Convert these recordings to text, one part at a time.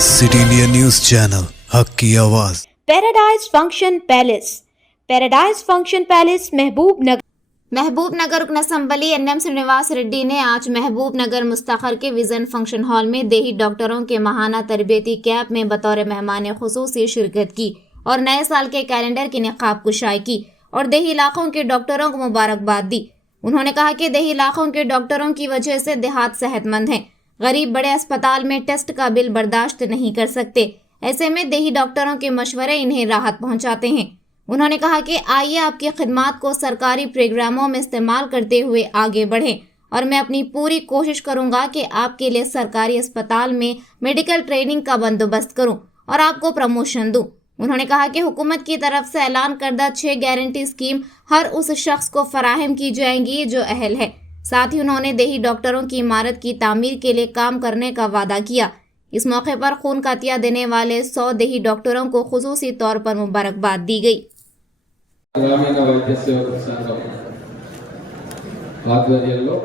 City India news channel हक की आवाज। पैराडाइज फंक्शन पैलेस महबूब नगर रुकन असम्बली एनएम श्रीनिवास रेड्डी ने आज महबूब नगर मुस्तखर के विजन फंक्शन हॉल में देही डॉक्टरों के माहाना तरबियती कैंप में बतौर मेहमान खुसूसी शिरकत की और नए साल के कैलेंडर की निकाब कुशाई की और देही इलाकों के डॉक्टरों को मुबारकबाद दी। उन्होंने कहा कि देही इलाकों के डॉक्टरों की वजह से देहात सेहतमंद हैं। गरीब बड़े अस्पताल में टेस्ट का बिल बर्दाश्त नहीं कर सकते, ऐसे में देही डॉक्टरों के मशवरे इन्हें राहत पहुंचाते हैं। उन्होंने कहा कि आइए आपकी खिदमात को सरकारी प्रोग्रामों में इस्तेमाल करते हुए आगे बढ़ें और मैं अपनी पूरी कोशिश करूंगा कि आपके लिए सरकारी अस्पताल में मेडिकल ट्रेनिंग का बंदोबस्त करूं और आपको प्रमोशन दूं। उन्होंने कहा कि हुकूमत की तरफ से ऐलान करदा 6 गारंटी स्कीम हर उस शख्स को फराहम की जाएंगी जो अहल है। साथ ही उन्होंने देही डॉक्टरों की इमारत की तामीर के लिए काम करने का वादा किया। इस मौके पर खून का अतिया देने वाले 100 देही डॉक्टरों को खुसूसी तौर पर मुबारकबाद दी गई। గ్రామీణ వైద్య సేవల సంఘం ఆధ్వర్యంలో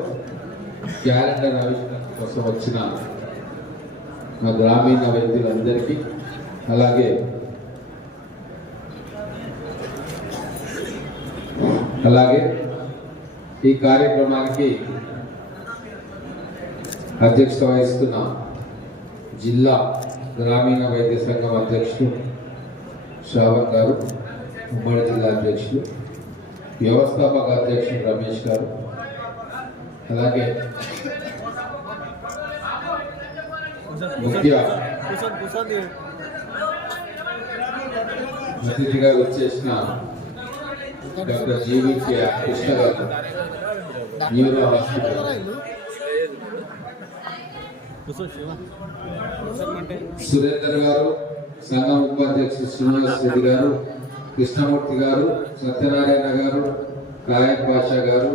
క్యాలెండర్ ఆవిష్కరణ కోసం వచ్చిన మా గ్రామీణ వైద్యులందరికీ అలాగే ఈ కార్యక్రమానికి అధ్యక్షత వహిస్తున్న జిల్లా గ్రామీణ వైద్య సంఘం అధ్యక్షుడు శ్రావణ్ గారు, ఉమ్మడి జిల్లా అధ్యక్షులు, వ్యవస్థాపక అధ్యక్షుడు రమేష్ గారు, అలాగే ముఖ్య అతిథిగా వచ్చేసిన డాక్టర్ జీవీకే కృష్ణ గారు, న్యూరో హాస్పిటల్, సురేందర్ గారు, సంఘం ఉపాధ్యక్షుడు శ్రీనివాస్ రెడ్డి గారు, కృష్ణమూర్తి గారు, సత్యనారాయణ గారు, రాయక్ పాషా గారు,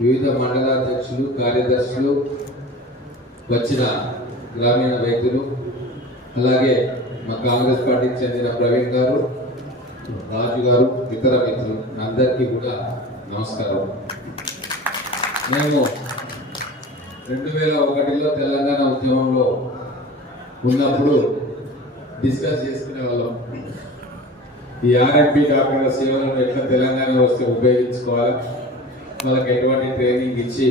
వివిధ మండలాధ్యక్షులు, కార్యదర్శులు, వచ్చిన గ్రామీణ వైద్యులు, అలాగే మా కాంగ్రెస్ పార్టీకి చెందిన ప్రవీణ్ గారు, రాజు గారు, ఇతర మిత్రులు అందరికీ కూడా నమస్కారం. మేము 2001లో తెలంగాణ ఉద్యమంలో ఉన్నప్పుడు డిస్కస్ చేసుకునే వాళ్ళం. ఈ ఆర్ఎంపీ డాక్టర్ల సేవలను ఎట్లా తెలంగాణ వస్తే ఉపయోగించుకోవాలి, వాళ్ళకి ఎటువంటి ట్రైనింగ్ ఇచ్చి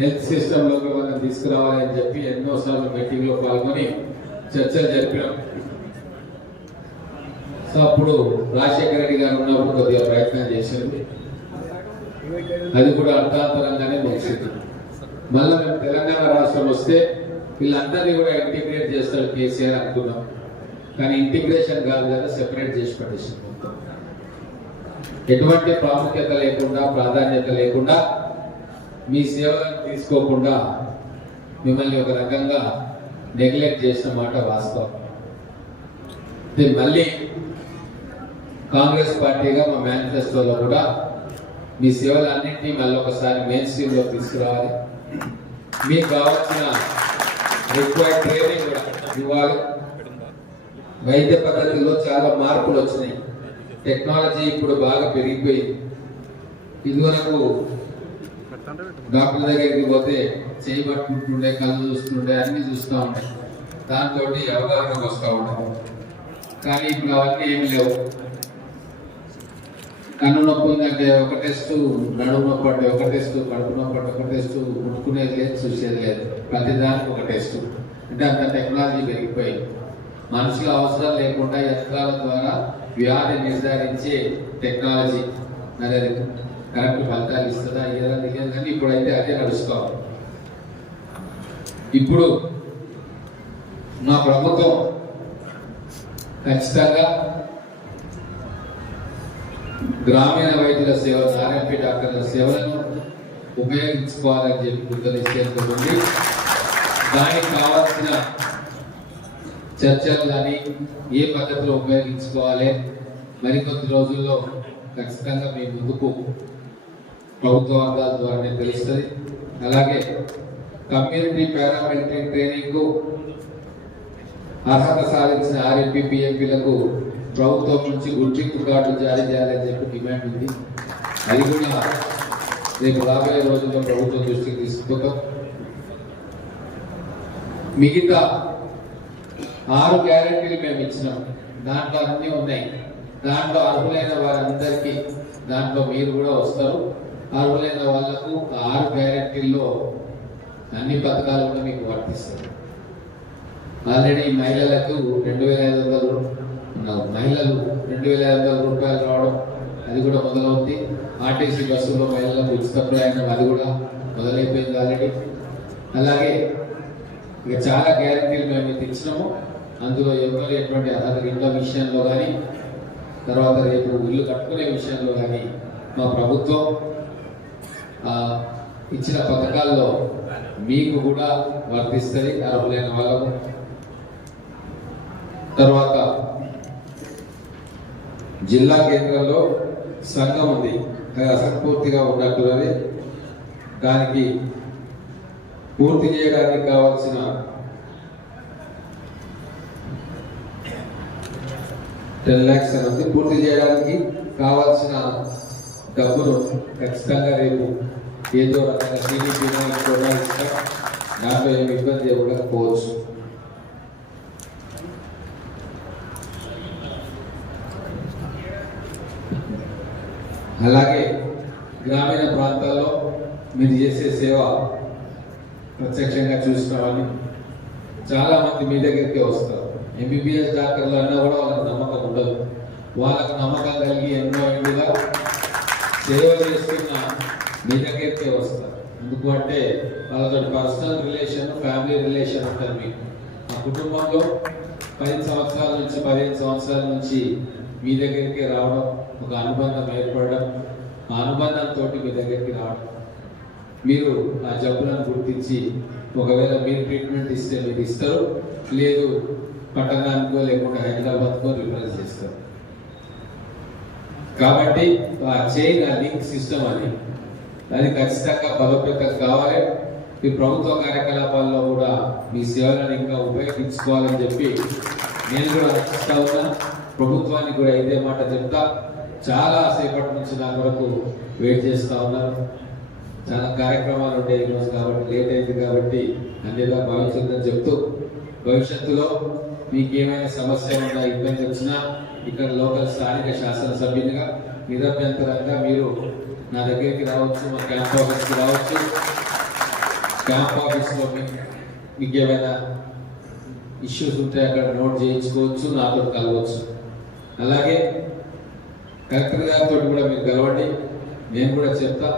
హెల్త్ సిస్టంలోకి మనం తీసుకురావాలని చెప్పి ఎన్నోసార్లు మీటింగ్లో పాల్గొని చర్చలు జరిపినాం. సో అప్పుడు రాజశేఖర రెడ్డి గారు ఉన్నప్పుడు కొద్దిగా ప్రయత్నం చేసింది, అది కూడా అర్థాంతరంగానే ముగిసింది. మళ్ళీ మేము తెలంగాణ రాష్ట్రం వస్తే వీళ్ళందరినీ కూడా ఇంటిగ్రేట్ చేస్తాడు కేసీఆర్ అనుకున్నాం, కానీ ఇంటిగ్రేషన్ కాదు కదా, సెపరేట్ చేసి పట్టేసింది. ఎటువంటి ప్రాముఖ్యత లేకుండా, ప్రాధాన్యత లేకుండా, మీ సేవలను తీసుకోకుండా మిమ్మల్ని ఒక రకంగా నెగ్లెక్ట్ చేసిన మాట వాస్తవం. మళ్ళీ కాంగ్రెస్ పార్టీగా మా మేనిఫెస్టోలో కూడా మీ సేవలన్నింటినీ మళ్ళీ ఒకసారి మెయిన్ స్ట్రీమ్లో తీసుకురావాలి, మీకు కావాల్సిన రిక్వైర్డ్ ట్రైనింగ్ కూడా ఇవ్వాలి. వైద్య పద్ధతిలో చాలా మార్పులు వచ్చినాయి, టెక్నాలజీ ఇప్పుడు బాగా పెరిగిపోయింది. ఇదివరకు డాక్టర్ దగ్గరికి పోతే చేయి పట్టుకుంటుండే, కళ్ళు చూస్తుండే, అన్ని చూస్తూ ఉండే, దాంతో అవగాహనకు వస్తూ ఉంటాం. కానీ ఇప్పుడు అవన్నీ ఏమి లేవు. కన్ను నొప్పి ఉందంటే ఒక టెస్ట్, నడుము నొప్పి అంటే ఒక టెస్ట్, కడుపు నొప్పి అంటే ఒక టెస్ట్, ముట్టుకునేది లేదు, చూసేది లేదు, ప్రతిదానికి ఒక టెస్ట్. అంటే అంత టెక్నాలజీ పెరిగిపోయింది. మనుషుల అవసరం లేకుండా యంత్రాల ద్వారా వ్యాధి నిర్ధారించే టెక్నాలజీ అనేది కరెక్ట్ ఫలితాలు ఇస్తుందా ఇయ్యదా తెలియదు, కానీ ఇప్పుడైతే అదే నడుస్తాం. ఇప్పుడు మా ప్రభుత్వం ఖచ్చితంగా గ్రామీణ వైద్యుల సేవలు, ఆర్ఎంపీ డాక్టర్ల సేవలను ఉపయోగించుకోవాలని చెప్పి గుర్తు ఉంది. దానికి కావాల్సిన చర్చలు కానీ ఏ పద్ధతిలో ఉపయోగించుకోవాలి మరికొద్ది రోజుల్లో ఖచ్చితంగా మీ ముందుకు ప్రభుత్వ వర్గాల ద్వారానే తెలుస్తుంది. అలాగే కమ్యూనిటీ పారామెడికల్ ట్రైనింగ్ అర్హత సాధించిన ఆర్ఎంపీ పిఎంపీలకు ప్రభుత్వం నుంచి గుర్తింపు కార్డులు జారీ చేయాలని చెప్పి డిమాండ్ ఉంది. అది కూడా రేపు రాబోయే రోజుల్లో ప్రభుత్వం దృష్టికి తీసుకుంటాం. మిగతా 6 గ్యారెంటీలు మేము ఇచ్చినాం. దాంట్లో అన్నీ ఉన్నాయి. దాంట్లో అర్హులైన వారందరికీ దాంట్లో మీరు కూడా వస్తారు. అర్హులైన వాళ్లకు 6 గ్యారెంటీల్లో అన్ని పథకాలు కూడా మీకు వర్తిస్తాయి. ఆల్రెడీ మహిళలకు 2,500 మహిళలు 2,500 రూపాయలు రావడం అది కూడా మొదలవుతుంది. ఆర్టీసీ బస్సులో మహిళలకు ఉచిత ప్రయాణం అది కూడా మొదలైపోయింది ఆల్రెడీ. అలాగే ఇక చాలా గ్యారెంటీలు మేము ఇచ్చినాము. అందులో ఎవరు ఎటువంటి అర్హత ఇంట్లో విషయంలో కానీ, తర్వాత రేపు ఇల్లు కట్టుకునే విషయంలో కానీ మా ప్రభుత్వం ఇచ్చిన పథకాల్లో మీకు కూడా వర్తిస్తుంది అర్హులైన వాళ్ళకు. తర్వాత జిల్లా కేంద్రంలో సంఘం ఉంది, అది అసంపూర్తిగా ఉన్నట్టున్నది. దానికి పూర్తి చేయడానికి కావాల్సిన 10 lakhs అనేది పూర్తి చేయడానికి కావాల్సిన డబ్బును ఖచ్చితంగా రేపు ఏదో రకంగా టీడీపీ కూడా ఇస్తాం. దాంట్లో ఏమి ఇబ్బంది ఉండకపోవచ్చు. అలాగే గ్రామీణ ప్రాంతాల్లో మీరు చేసే సేవ ప్రత్యక్షంగా చూసినామని చాలా మంది మీ దగ్గరికి వస్తారు. ఎంబీబీఎస్ డాక్టర్లు అన్నా కూడా వాళ్ళకి నమ్మకం ఉండదు. వాళ్ళకు నమ్మకం కలిగి ఎన్నో ఏళ్ళుగా సేవ చేస్తున్న మీ దగ్గరికే వస్తారు. ఎందుకు అంటే వాళ్ళతో పర్సనల్ రిలేషన్, ఫ్యామిలీ రిలేషన్ ఉంటుంది మీకు. ఆ కుటుంబంలో 10 సంవత్సరాల నుంచి 15 సంవత్సరాల నుంచి మీ దగ్గరికి రావడం, ఒక అనుబంధం ఏర్పడడం, ఆ అనుబంధంతో మీ దగ్గరికి రావడం, మీరు ఆ జబ్బులను గుర్తించి ఒకవేళ మీరు ట్రీట్మెంట్ ఇస్తే మీరు ఇస్తారు, లేదు పట్టణానికో లేకుంటే హైదరాబాద్కో రిఫరెన్స్ చేస్తారు. కాబట్టి ఆ చైన్, ఆ లింక్ సిస్టమ్ అది ఖచ్చితంగా బలోపేతం కావాలి. ఈ ప్రభుత్వ కార్యకలాపాల్లో కూడా మీ సేవలను ఇంకా ఉపయోగించుకోవాలని చెప్పి నేను కూడా రచిస్తా ఉన్నా. ప్రభుత్వానికి కూడా ఇదే మాట చెప్తా. చాలా సేపటి నుంచి నా కొరకు వెయిట్ చేస్తూ ఉన్నారు. చాలా కార్యక్రమాలు ఉంటాయి ఈరోజు కాబట్టి లేట్ అయింది కాబట్టి అన్నిలా భావించిందని చెప్తూ, భవిష్యత్తులో మీకు ఏమైనా సమస్య ఉన్నా, ఇబ్బంది వచ్చినా ఇక్కడ లోకల్ స్థానిక శాసనసభ్యునిగా నిరభ్యంతరంగా మీరు నా దగ్గరికి రావచ్చు, మా క్యాంప్ ఆఫీస్కి రావచ్చు. క్యాంప్ ఆఫీస్లో మీకు ఏమైనా ఇష్యూస్ ఉంటే అక్కడ నోట్ చేయించుకోవచ్చు, నాతో కలవచ్చు. అలాగే కలెక్టర్ గారితో కూడా మీరు కలవండి, నేను కూడా చెప్తా.